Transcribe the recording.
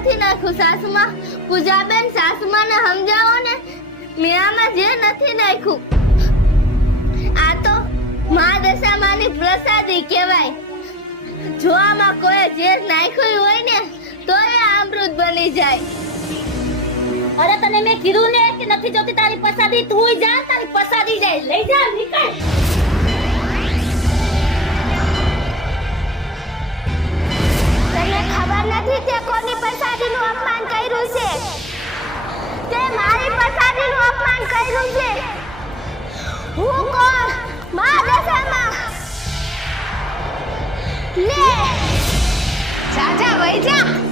નથી નાખ્યું સાસુમાં. પૂજાબેન સાસુમાને સમજાવો ને, મેં આમાં જે નથી નાખ્યું. આ તો મા દશામાની પ્રસાદી કહેવાય. જો આમાં કોઈ ઝેર નાખ્યું હોય ને તો એ અમૃત બની જાય. અરે તને મેં કીધું ને કે નથી જોતી તારી પ્રસાદી, તું જા, તારી પ્રસાદી જાય. લઈ જા, નીકળ. તને ખબર નથી તે કોની પ્રસાદીનું અપમાન કર્યું છે? તે મારી પ્રસાદીનું અપમાન કર્યું છે. હું કોણ? મા દશામાં. લે જા જા વઈ જા.